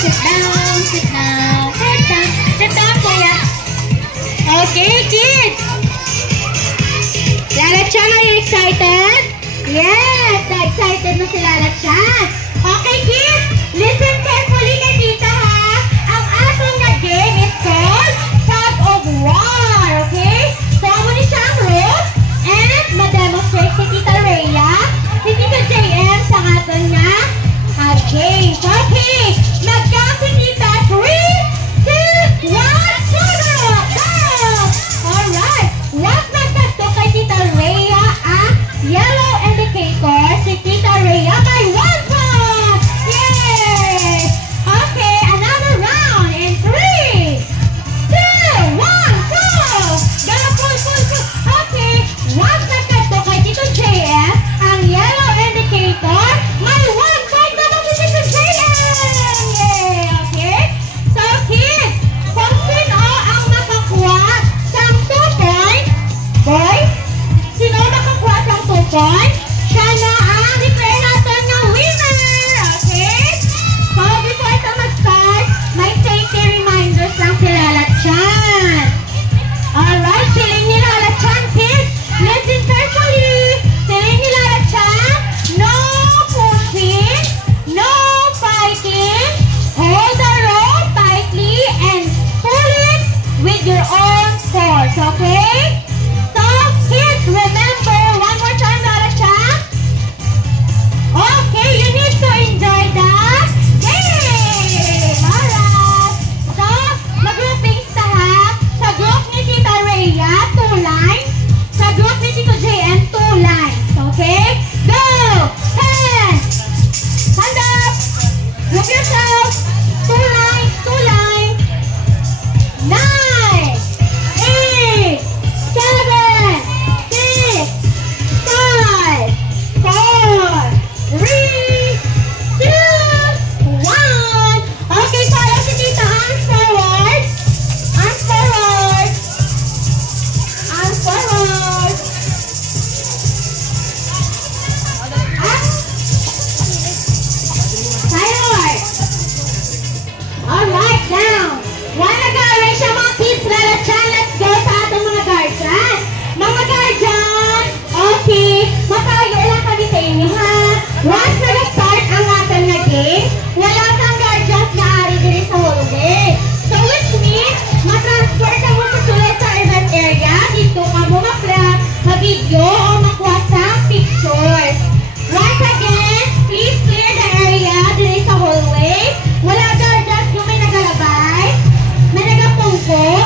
sit down, sit down, sit down, sit down, kuya. Okay, kids. Lala Chan, are you excited? Yes, excited na si Lala Chan. Okay, kids, listen carefully kay Tita ha. Ang ating na game is called Tug of War, okay? So, muna siyang rope and ma-demonstrate si Tita Rhea, si Tita JM sa atin niya game. Okay, mag-count si Tita 3, 2, 1, sunod! Go! Alright, once nagkakto kay Tita Rhea ang yellow indicator, si Tita Rhea may 1 point! Yay! Okay, another round in 3, 2, 1, go! Go, pull, pull, pull! Okay, once nagkakto kay Tita JM ang yellow indicator, may 1 point naman si Tita JM! Yay! Okay? So, kids, kung sino ang makakuha ng 2 points, boys, sino makakuha ng 2 points, siya na ang declare natin ng winner! Okay? So, before ito mag-start, may safety reminders lang si Lala Chan. Alright, feeling ni Lala Chan, kids, listen carefully. Feeling ni Lala Chan, no pushing, no fighting, hold the rope tightly and pull it with your own force, okay? So, kids, remember, one more time, Lala Chan. Okay, you need to enjoy that game! Alright! So, mag-groupings na ha. Sa group ni Tita Rhea, 2 lines. Sa group ni Tito JM, 2 lines. Okay? Go! 10! Hand up! Group yourself! 2 lines, 2 lines. 9! 8! 7! 6! 5! 4! 3, 2, 1. Okay, follow si Tita. Arms forward. Arms forward. Arms forward. Forward. Alright, down. One nag-arrange siya mga kids. Lala Chan, let's go sa ating mga guardian. Mga guardian, okay. Matayo lang kami sa inyo ha. Once nag-start ang ating na game, wala kang guardians na ari din sa hallway. So which means, matransfer ka mo sa sulit sa event area, dito ka mo ma-video o makuha sa pictures. Once again, please clear the area din sa hallway. Wala guardians yung may nagalabay, may nagapungko,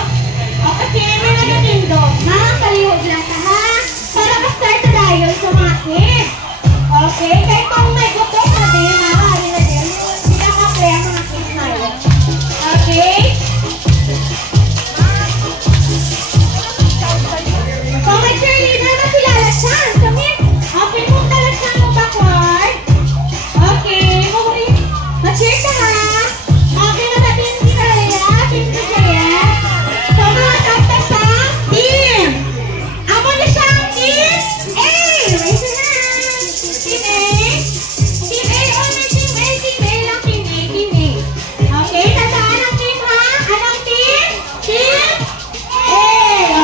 okay, may nagatindog. Mga kaliwag lang ka ha, para ma-start na tayo sa mga kids. Okay, kahit kung may gutok na din, maaari na din, hindi na ka-play ang mga kids na yun. Okay? So, may cheerleader na si Lala Chan. So, okay, kung Lala Chan mo backward. Okay, mag-cheer ka ha. Okay na natin si Rhea, team ko siya. So, mga kaptas sa team. Amo na siyang team A. Raise your hand. Team A. Team A only. Team A. Team A lang. Team A. Team A. Okay, tandaan ang team ha. Anong team? Team A.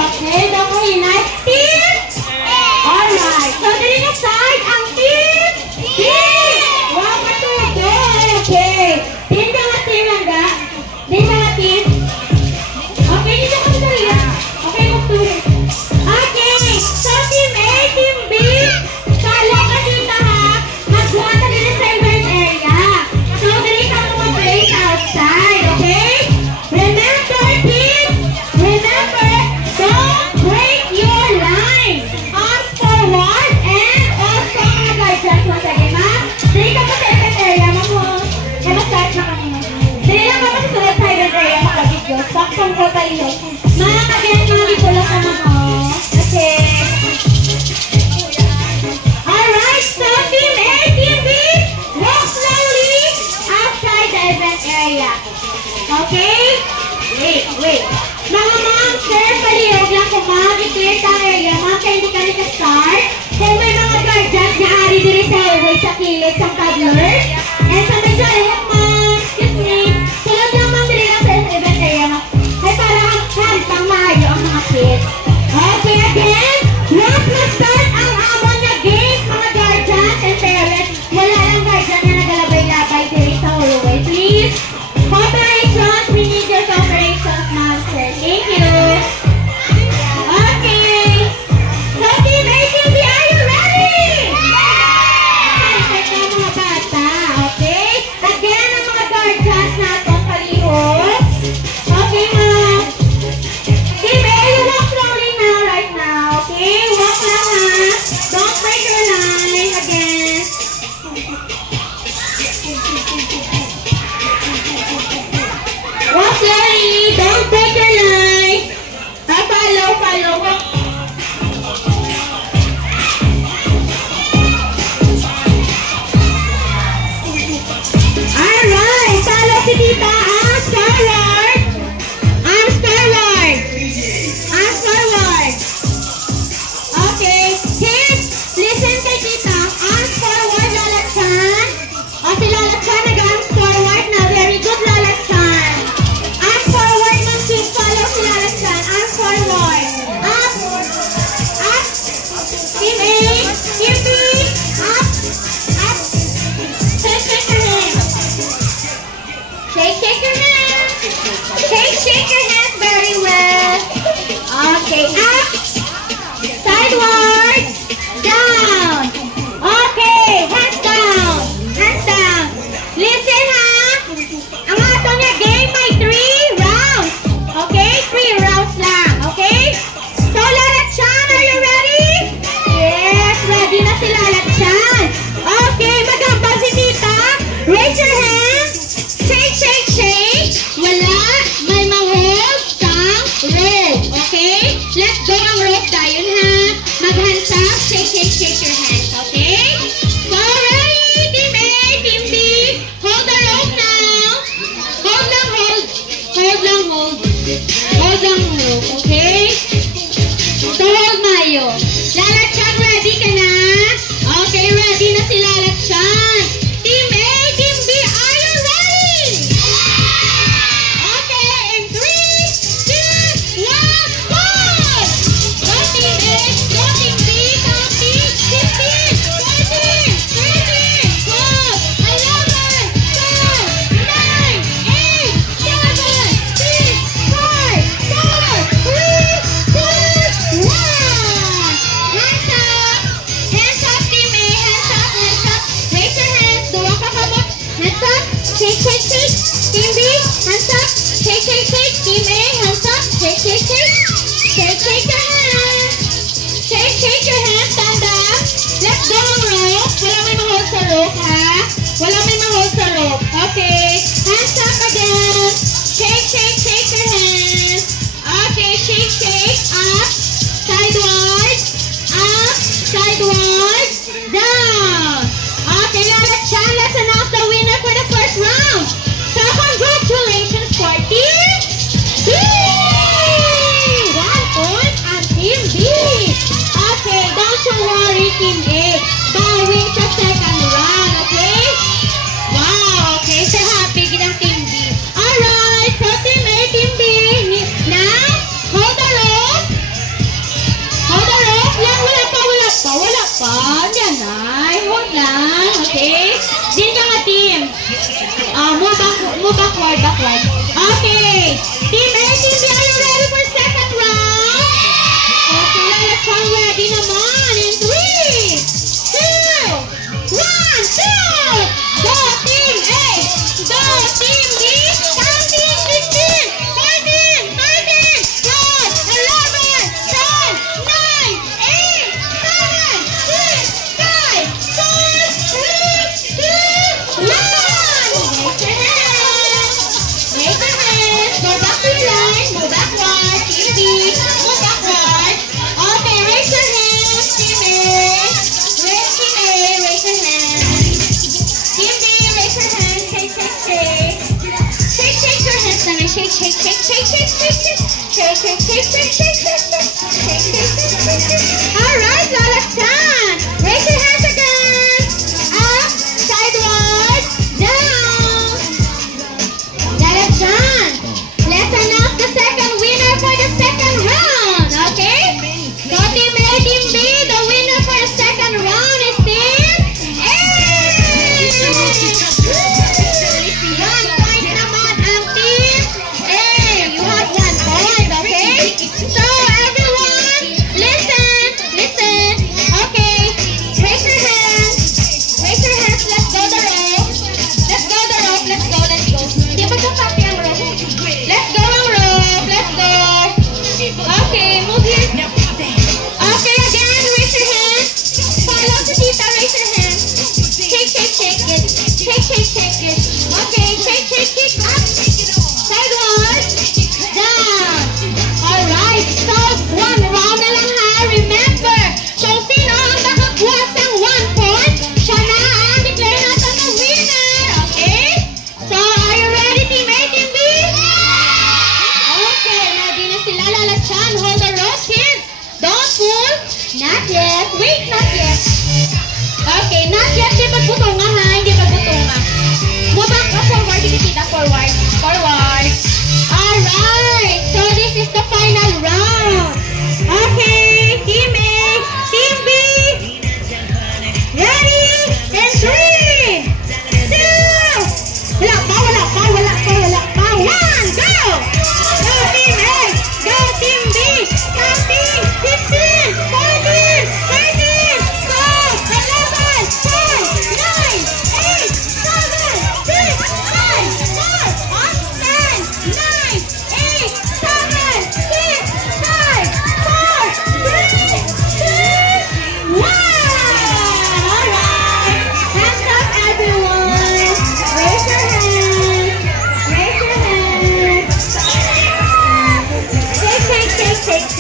Okay, daw hinay. Team A. Alright. So, dali na side ang team B. 1, 2, go. Okay. Team ka nga team lang ga. Team ka nga team. Okay, dito ka sa rin. Okay, magtuloy. Okay, so team A, team B, follow ka dito ha. Magbuha ka din sa event area. So, dali ka mga place outside, okay? Remember, kids, remember, don't break your line. Arms forward and also mga guardians once again ha. Dali ka pa sa event area, mag-start na kami. Dali lang ka pa sa event area, mag-video. Saktong ko tayo. Mga kagayan, mga dito lang ka mo. Okay. Alright, so team A, team B, walk slowly outside the event area. Okay? Wait. Mga moms, sir, palihog lang kung mag-clear sa area. Mga kayo hindi ka naka-start. Kung may mga guardians na ari din sa hallway sa kilid sa toddlers. And sa medyo, excuse me, Shake your hands. Shake your hands very well. Okay, up. Sideward. Down. Okay, hands down. Hands down. Listen ha. Ang ato niya game may 3 rounds. Okay, 3 rounds lang. Okay? So, Lalat-chan, are you ready? Yes, ready na si Lalat-chan. Okay, maghambal si tita. Raise your hand. Shake, shake, shake. Wala, may ma-hold sang rope. Okay? Let's go ang rope tayo ha. Mag-hands up. Shake, shake, shake your hands. Okay? So, ready? Team A, Team B. Hold the rope now. Hold lang, hold. Hold lang, hold. Hold lang, hold. Okay? So, hold Mayo. Lalat-chan, ready ka na? Okay, ready na si Lalat-chan. Team A, Team B, are you ready? Okay, in 3, 2, 1, go! Go Team A, go Team B, counting 15, 14, 13, 12, 11, 12, 9, 8, 7, 6, 5, 4, 3, 2, 1. Hands up! Hands up, Team A! Hands up! Hands up! Raise your hands! Duwa ka kamot! Hands up! Shake, shake, shake! Team B! Hands up! Shake, shake, shake! Team A! Hands up! Shake, shake, shake! Shake, shake your hands! Shake, shake your hands! Stand up! Let's go ang rope! Wala may ma-hold sa rope, ha? Wala may ma-hold sa rope. Okay. Hands up again! Shake, shake, shake your hands! Okay, shake, shake! Up! Sideward! Up! Sideward! Down! Okay, Lalat-chan, let's announce the winner for the first round. So, congratulations for Team B! 1 point on Team B. Okay, don't you worry, Team A. Bawin sa second round, okay? Wow, okay. So, happy ginang Team B. Alright, so Team A, Team B. Now, hold the rope. Hold the rope lang. Wala pa. Diyan ay. Hold lang. Okay? Diyan ka nga, team. Move backward. Okay. Team A, Team B, are you ready for second round? Okay, Lalat-chan, ready naman. In 3, 2, 1, go! Go, Team A! Go, Team B! Counting 15, 14, 13, 12, 11, 10, 9, 8, 7, 6, 5, 4, 3, 2, 1! Raise your hands! Raise your hands! Go back to your line. Move backward. Team B, move backward. Okay, raise your hands. Team A. Team A, raise your hands. Team B, raise your hands. Shake, shake, shake. Shake, shake your hands. Shake, shake, shake, shake, shake, shake, shake, shake. Shake, shake, shake, shake, shake, shake, shake. Shake, shake, shake, shake, shake. All right, Lalat-chan. Raise your hands again. Up, sideward, down. Lalat-chan, let's announce the second winner for the second round. Okay? So, Team A, Team B, the winner for the second round is Team A. 1 point naman ang Team A. You have 1 point, okay? So, everyone, listen. Okay, raise your hands. Raise your hands. Let's go the rope. Let's go. Di ba kapati ang rope? Let's go ang rope. Let's go. Okay, move here. Okay, again, raise your hands. Follow the tita, raise your hands. Shake, shake, shake it. Shake, shake, shake it. Okay, shake, shake, shake. Up. Sideward. Down. Alright, so 1 round na lang ha. Remember, so sino ang nakakuha ng 1 point? Siya na ang declare natin ng winner. Okay? So, are you ready, Team A, Team B? Okay, ready na sila. Lalat-chan, hold the rope, kids. Don't pull. Not yet. Wait, not yet. Okay, not yet. Hindi pa butunga ha. Hindi pa butunga. Move back up forward. Hindi kita forward. Forward. Alright. So, this is the final round. Okay, Team A, Team B. Ready? And 3, 2. Wala pa.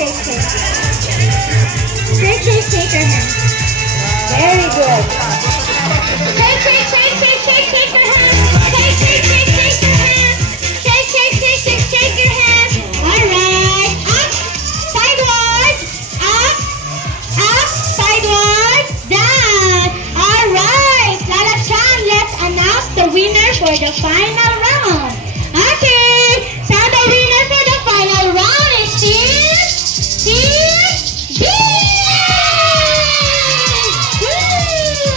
shake, shake. Shake, shake, shake your hand. Very good. Shake, shake, shake, shake, shake, shake your hand. Shake, shake, shake, shake your hand. Shake, shake, shake, shake, shake your hand. Alright. Up, sideward. Up, up, sideward. Down. Alright. Lala Chan, let's announce the winner for the final round. Okay. So the winner for the final round is Team B.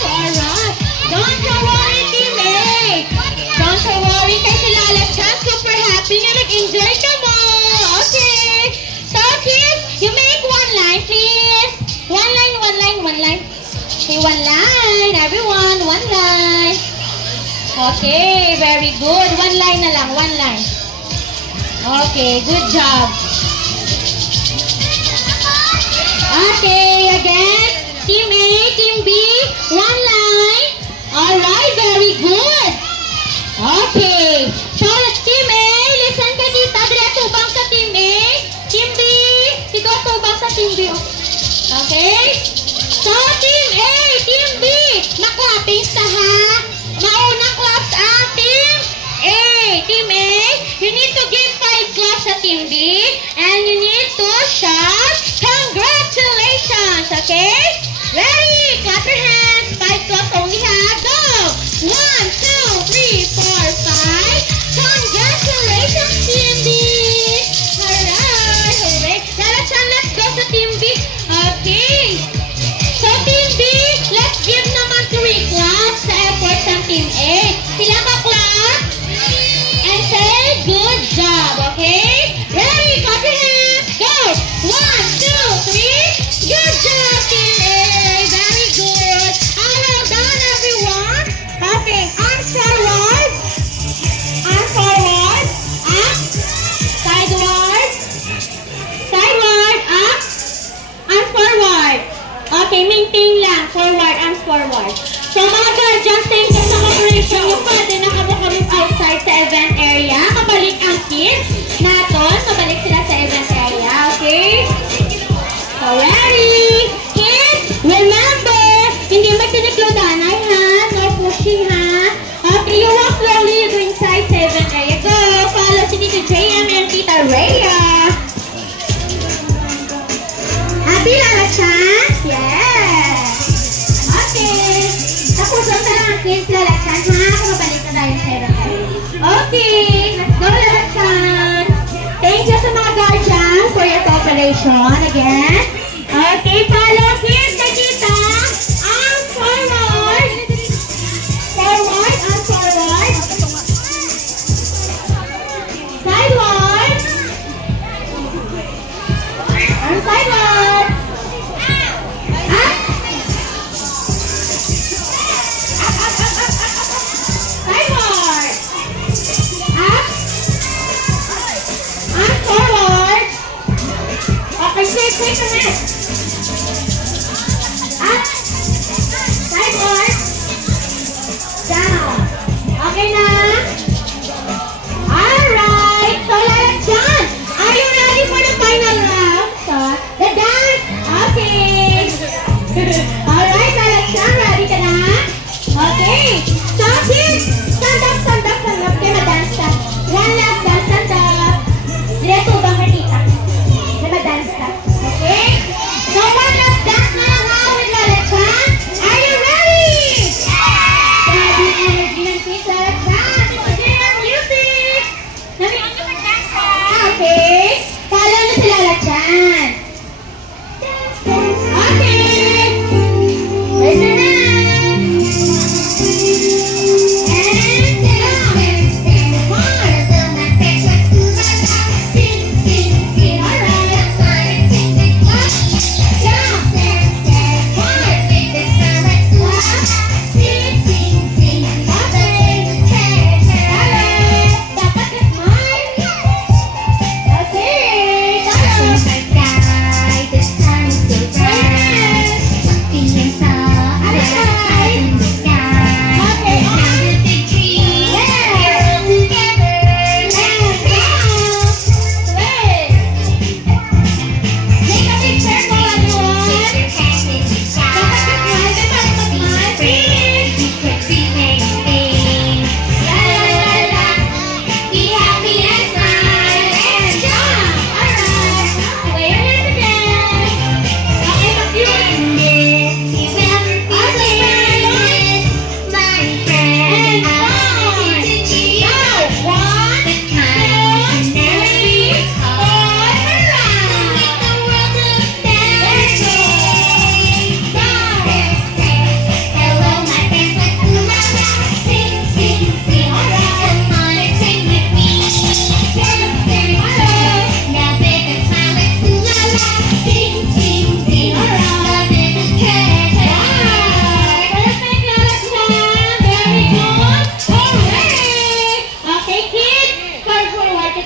Alright. Don't you worry, Team A. Don't you worry kasi Lala Chan super happy na nag-enjoy ka mo. Okay. So kids, you make one line please. One line, one line, one line. Okay, one line. Everyone, one line. Okay, very good. One line na lang, one line. Okay, good job. Okay, again. Team A, Team B, one line. Alright, very good. Okay. So, Team A, listen ka dito. Dire tubang sa Team A. Team B, sigo tubang sa Team B. Okay? So, Team A, Team B, maklapping sa ha. Mauna claps ang Team A. Team A, you need to give 5 claps sa Team B. And you need to shout, congratulations. Okay? Ready? Clap your hands. 5 claps only ha. Go! 1, 2, 3, 4, 5. Congratulations, Team B. Alright. Hooray. Lala Chan, let's go sa Team B. Okay. So, Team B, let's give naman 3 claps sa effort ng Team A. Sila ka clap? And say, good job. Okay? Ready? Clap your hands. Go! 1, 2, 3. Good job, Team A. Very good. Well done, everyone. Okay, arms forward. Arms forward. Up. Sideward. Sideward. Up. Arms forward. Okay, maintain lang. Forward, arms forward. So, mga guardians, thank you sa cooperation nyo. Pwede na kami outside sa event area. Kabalik ang kids natin. Kabalik sila sa event area. Okay? So, ready? Kids, remember, hindi magsiniklodanay ha. No pushing ha. Okay, you walk slowly. You go inside sa event area. Go. Follow si Tito JM and Tita Rhea. Happy Lala Chan? Yes. Okay. Tapos lang na lang kids, Lala Chan ha. Kumabalik na tayo sa event area. Okay. Let's go, Lala Chan. Thank you sa mga guardians for your cooperation again. Okay, follow kids, nakita. Arms forward. Forward, arms forward. Sideward. Arms sideward. Up. Sideward. Up. Arms forward. Okay, shake your head. Up. Sideward. Down. Okay na? Alright. So, Lala Chan, are you ready for the final round? So, the dance? Okay. Alright, Lala Chan, ready ka na? Okay. So, kids, stand up, stand up, stand up. Kaya ma-dance ka. One last dance, stand up. Direto bang ka, tita? Kaya ma-dance ka. Okay? So,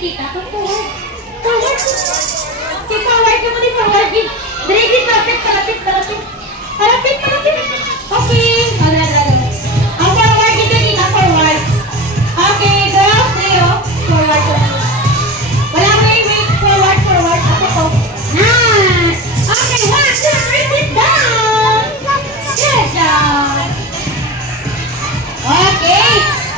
tita. Come forward. Forward. Okay, forward ka mo din, forward. Dirigid, malapit. Malapit. Okay. Ang forward dito, tita, forward. Okay, girls, Leo. Forward ko na. Wala mo yung wait. Forward. Ako po. Nice. Okay, 1, 2, 3, sit down. Good job. Okay,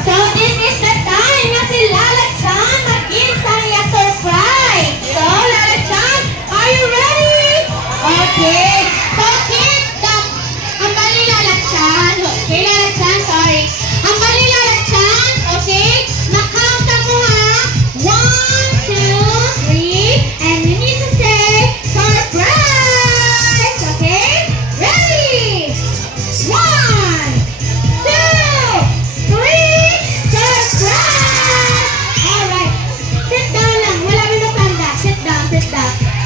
so this is the time na si Lala Chan mag-give sa niya surprise. So, Lala Chan, are you ready? Okay, so kids, ang bali Lala Chan, okay Lala Chan, sorry. Ang bali Lala Chan, okay, na-count ka mo ha. 1, 2, 3, and you need to say, surprise! Okay, ready? 1, 2, 3, surprise! Alright, sit down lang. Wala may matanda. Sit down.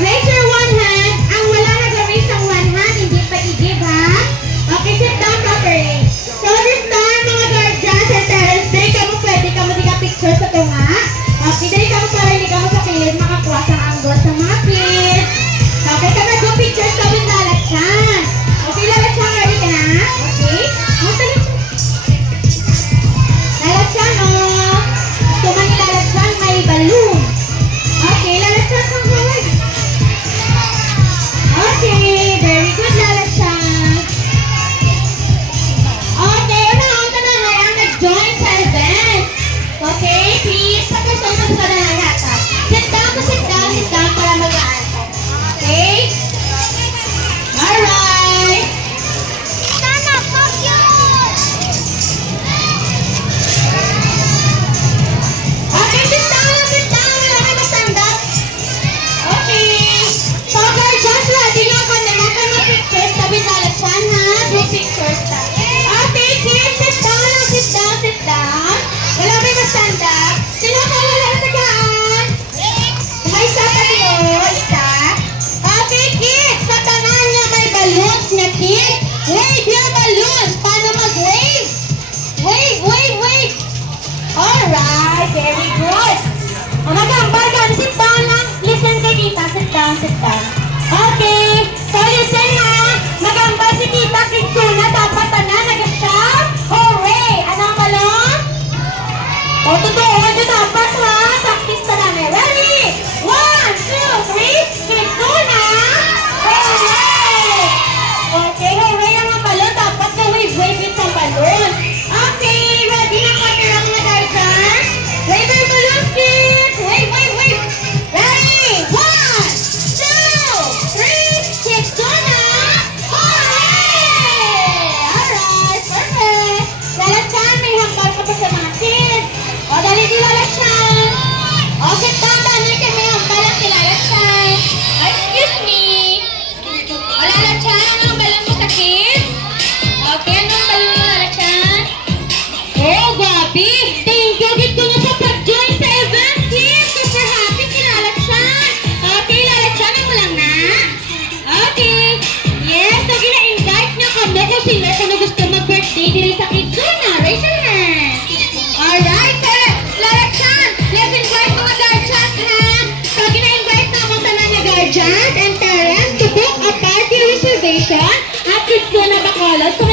Raise your one hand. Ang wala nag-raise ang one hand, hindi pa i-give, ha? Okay, sit down properly. So this time, mga guardians and parents, dali ka mo pwede ka mo di ka picture sa tunga. Okay, dali ka mo para hindi ka mo sa kilid makakuha sa angle sa mga kids. Okay, kami go pictures ka with Lala Chan. Okay, Lala Chan, ready ka na? Okay? Lala Chan, oh. Tuman ni Lala Chan, may balloon. Okay, Lala Chan, come forward. Okay, very good, Lala Chan. Okay, unahan ka na ngayon nag-join sa event. Okay, please, sa persona ka na lang yata. Sit down para mag-aansay. Okay? Alright. Sana, fuck you! Okay, sit down. Wala ka na-stand up. Okay. So, guardians, ready na ka na pictures sabi sa Lala Chan, ha? Group pictures ta. Okay, kids, sit down. Wala may na-stand up. Sino ka wala na tagaan? May isa pa dito. Isa. Okay, kids, sa tanan niya may balloons niya, kids. Wave your balloons. Paano mag-wave? Wave. Alright, very good. Magambal ka, sit down lang. Listen kay tita, sit down. Okay, so listen ha. Magambal si tita, Kitsuna, dapat na nag-shout. Hooray! Anong balon? O, totoo, ito dapat ha. Practice ka namin. Ready? 1, 2, 3, Kitsuna! Hooray! Okay, hooray ang mga balon. Dapat na wave with some balon. Okay, ready na ka na lang mga guardians? Wave your balloons, kids! Wave! Ready? 1, 2, 3, Kitsuna! Hooray! Alright, perfect! Lala Chan, may hambal ka pa sa mga kids. O, dali di Lala Chan. O, sit down, dali ka may hambal ang si Lala Chan. Excuse me. O, Lala Chan, anong balon mo sa kids? Okay, anong balon mo, Lala Chan? Oh, Gabi! Thank you! Dito na sa pag-join sa event, kids! Super happy si Lala Chan! Okay, Lala Chan, ako lang na? Okay! Yes, so gina-invite niya kami kung sino kung gusto mag-birthday dito sa Kitsuna. Raise your hand! Alright, sir! Lala Chan, let's invite mga guardians, ha? So, gina-invite na ako sa mga guardians and parents to book a party reservation at Kitsuna Bacolod. So,